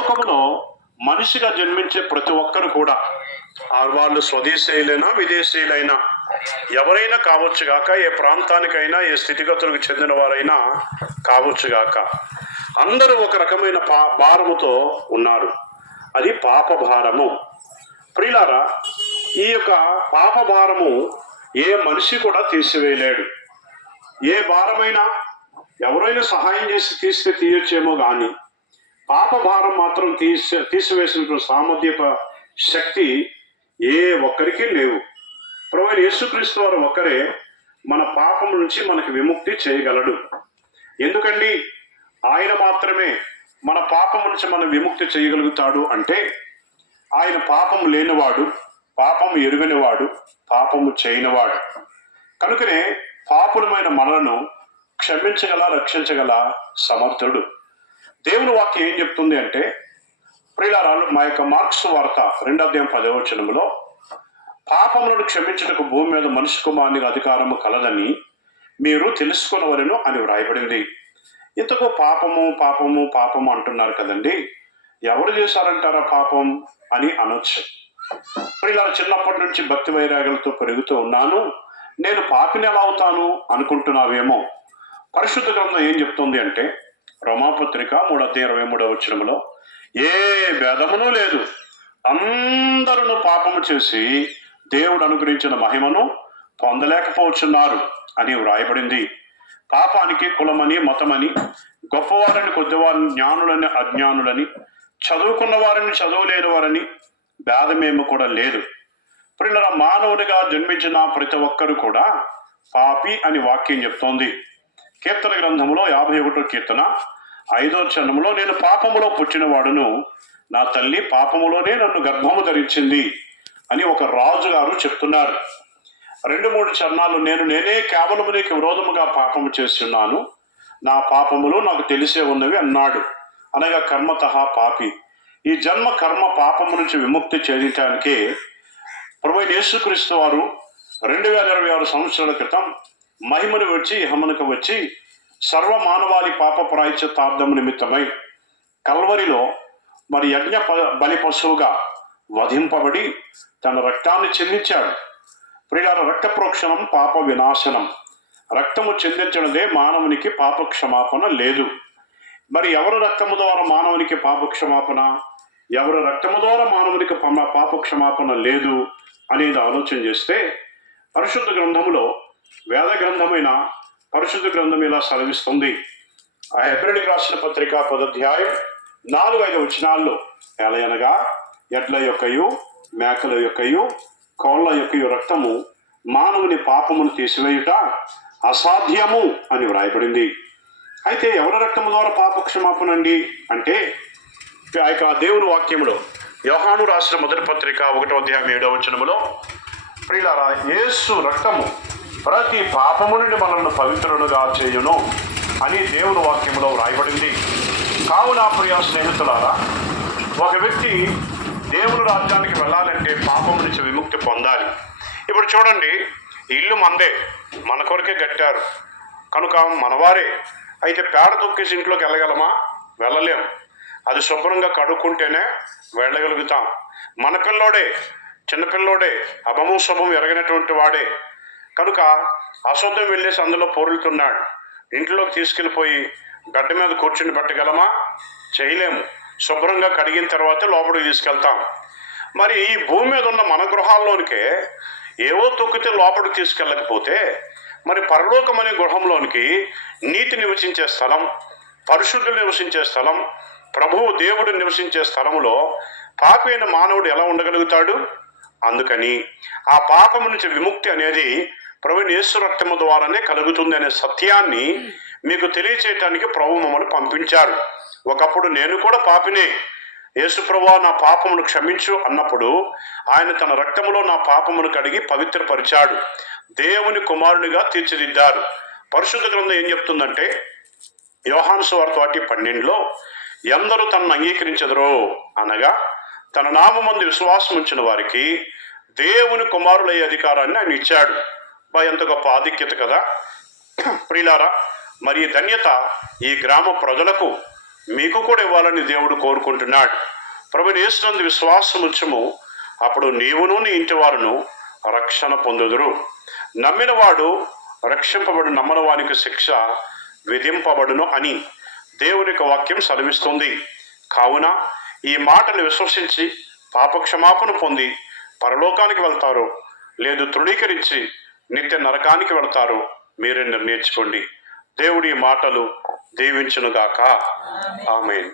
లోకములో మనిషిగా జన్మించే ప్రతి ఒక్కరు కూడా వాళ్ళు స్వదేశీయులైనా విదేశీయులైనా ఎవరైనా కావచ్చుగాక, ఏ ప్రాంతానికైనా ఏ స్థితిగతులకు చెందిన వారైనా కావచ్చుగాక, అందరూ ఒక రకమైన భారముతో ఉన్నారు. అది పాప భారము. ప్రియులారా, ఈ యొక్క పాప భారము ఏ మనిషి కూడా తీసివేయలేడు. ఏ భారమైనా ఎవరైనా సహాయం చేసి తీస్తే తీయొచ్చేమో కానీ పాప భారం మాత్రం తీసివేసిన సామర్థ్యప శక్తి ఏ ఒక్కరికి లేవు. ప్రభువైన యేసుక్రీస్తు వారు ఒక్కరే మన పాపం నుంచి మనకి విముక్తి చేయగలడు. ఎందుకండి ఆయన మాత్రమే మన పాపం నుంచి మనం విముక్తి చేయగలుగుతాడు అంటే, ఆయన పాపము లేనివాడు, పాపము ఎరుగనివాడు, పాపము చేయనివాడు. కనుకనే పాపులమైన మనలను క్షమించగల, రక్షించగల సమర్థుడు. దేవుని వాక్యం ఏం చెప్తుంది అంటే, ప్రియులారా, మా యొక్క మార్క్స్ వార్త 2:10 పాపములను క్షమించుటకు భూమి మీద మనిషి కుమారునికి అధికారము కలదని మీరు తెలుసుకొనవలెను అని వ్రాయబడింది. ఇంతకు పాపము పాపము పాపము అంటున్నారు కదండి, ఎవరు చేశారంటారా పాపం అని అనొచ్చు. ప్రియులారా, చిన్నప్పటి నుంచి భక్తి వైరాగ్యాలతో పెరుగుతూ ఉన్నాను, నేను పాపిని ఎలా అవుతాను అనుకుంటున్నావేమో. పరిశుద్ధ గ్రంథం ఏం చెప్తుంది అంటే, రోమాపత్రిక 3:23 ఏ భేదమును లేదు, అందరూ పాపము చేసి దేవుడు అనుగ్రహించిన మహిమను పొందలేకపోతున్నారు అని వ్రాయబడింది. పాపానికి కులమని, మతమని, గొప్పవారిని, కొద్దివారిని, జ్ఞానులని, అజ్ఞానులని, చదువుకున్న వారిని, చదువులేని వారని భేదమేమో కూడా లేదు. ప్రియులారా, మానవునిగా జన్మించిన ప్రతి ఒక్కరు కూడా పాపి అని వాక్యం చెప్తోంది. కీర్తన గ్రంథంలో 51వ కీర్తన 5వ చరణంలో, నేను పాపములో పుట్టినవాడును, నా తల్లి పాపములోనే నన్ను గర్భము ధరించింది అని ఒక రాజు గారు చెప్తున్నారు. 2-3 చరణాలు, నేనే కేవలము నీకు విరోధముగా పాపము చేస్తున్నాను, నా పాపములు నాకు తెలిసే ఉన్నవి అన్నాడు. అనగా కర్మతః పాపి. ఈ జన్మ కర్మ పాపము నుంచి విముక్తి చెందటానికే ప్రభువైన యేసుక్రీస్తు వారు 2026 సంవత్సరాల క్రితం మహిమను వచ్చి ఇహమునకు వచ్చి సర్వ మానవాళి పాప ప్రాయశ్చిత్తార్థము నిమిత్తమై కల్వరిలో మరి యజ్ఞ బలి పశువుగా వధింపబడి తన రక్తాన్ని చెందించాడు. ప్రియులారా, రక్త ప్రోక్షణం పాప వినాశనం. రక్తము చెందించడదే మానవునికి పాప క్షమాపణ లేదు. మరి ఎవరు రక్తము ద్వారా మానవునికి పాప క్షమాపణ, ఎవరు రక్తము ద్వారా మానవునికి పాప క్షమాపణ లేదు అనేది ఆలోచన చేస్తే, పరిశుద్ధ గ్రంథములో వేద గ్రంథమైన పరిశుద్ధ గ్రంథం ఇలా సెలవిస్తుంది. ఆ హెబ్రీయులకు రాసిన పత్రిక 10:4-5 వచనాల్లో, ఎలయనగా ఎడ్ల యొక్కయు, మేకల యొక్కయు, కోళ్ల యొక్కయు రక్తము మానవుని పాపమును తీసివేయుట అసాధ్యము అని వ్రాయబడింది. అయితే ఎవరి రక్తము ద్వారా పాప క్షమాపణ అండి అంటే, ఆ యొక్క దేవుని వాక్యములో యోహాను రాసిన మొదటి పత్రిక 1:7 ప్రియులారా, యేసు రక్తము ప్రతి పాపము నుండి మనల్ని పవిత్రులుగా చేయును అని దేవుని వాక్యములో వ్రాయబడింది. కావున ప్రియ స్నేహితులారా, ఒక వ్యక్తి దేవుని రాజ్యానికి వెళ్ళాలంటే పాపం నుంచి విముక్తి పొందాలి. ఇప్పుడు చూడండి, ఇల్లు మందే, మన కొరకే కట్టారు కనుక మనవారే. అయితే పేడ తొక్కేసి ఇంట్లోకి వెళ్ళగలమా? వెళ్ళలేం. అది శుభ్రంగా కడుక్కుంటేనే వెళ్ళగలుగుతాం. మన పిల్లోడే, చిన్నపిల్లోడే, అభము శుభం ఎరగినటువంటి వాడే కనుక అశుద్ధం వెళ్ళేసి అందులో పొరులుతున్నాడు. ఇంట్లోకి తీసుకెళ్ళిపోయి గడ్డ మీద కూర్చుని పెట్టగలమా? చేయలేము. శుభ్రంగా కడిగిన తర్వాత లోపలికి తీసుకెళ్తాం. మరి ఈ భూమి మీద ఉన్న మన గృహాల్లోనికే ఏవో తొక్కితే లోపలికి తీసుకెళ్ళకపోతే, మరి పరలోకం అనే గృహంలోనికి నీతి నివసించే స్థలం, పరిశుద్ధులు నివసించే స్థలం, ప్రభువు దేవుడు నివసించే స్థలంలో పాపి అయిన మానవుడు ఎలా ఉండగలుగుతాడు? అందుకని ఆ పాపము నుంచి విముక్తి అనేది ప్రభువైన యేసు రక్తము ద్వారానే కలుగుతుంది అనే సత్యాన్ని మీకు తెలియచేయటానికి ప్రభు మమ్మల్ని పంపించారు. ఒకప్పుడు నేను కూడా పాపినే, యేసు ప్రభువా నా పాపమును క్షమించు అన్నప్పుడు ఆయన తన రక్తములో నా పాపమును కడిగి పవిత్రపరిచాడు, దేవుని కుమారునిగా తీర్చిదిద్దారు. పరిశుద్ధ గ్రంథం ఏం చెప్తుందంటే, యోహాను సువార్త 1:12 ఎందరూ తనను అంగీకరించెదరో అనగా తన నామమందు విశ్వాసం ఉంచిన వారికి దేవుని కుమారులయ్యే అధికారాన్ని ఆయన ఇచ్చాడు. ఎంత గొప్ప ఆధిక్యత కదా ప్రియులారా. మరి ధన్యత ఈ గ్రామ ప్రజలకు, మీకు కూడా ఇవ్వాలని దేవుడు కోరుకుంటున్నాడు. ప్రభుని యేసునందు విశ్వాసం ఉంచుము, అప్పుడు నీవును నీ ఇంటి వారును రక్షణ పొందుదురు. నమ్మిన వాడు రక్షింపబడు, నమ్మని వానికి శిక్ష విధింపబడును అని దేవుని యొక్క వాక్యం సెలవిస్తుంది. కావున ఈ మాటను విశ్వసించి పాపక్షమాపణ పొంది పరలోకానికి వెళ్తారో లేదు తృణీకరించి నిత్య నరకానికి వెళ్తారో మీరే నిర్ణయించుకోండి. దేవుడి మాటలు దీవించునుగాక. ఆమేన్.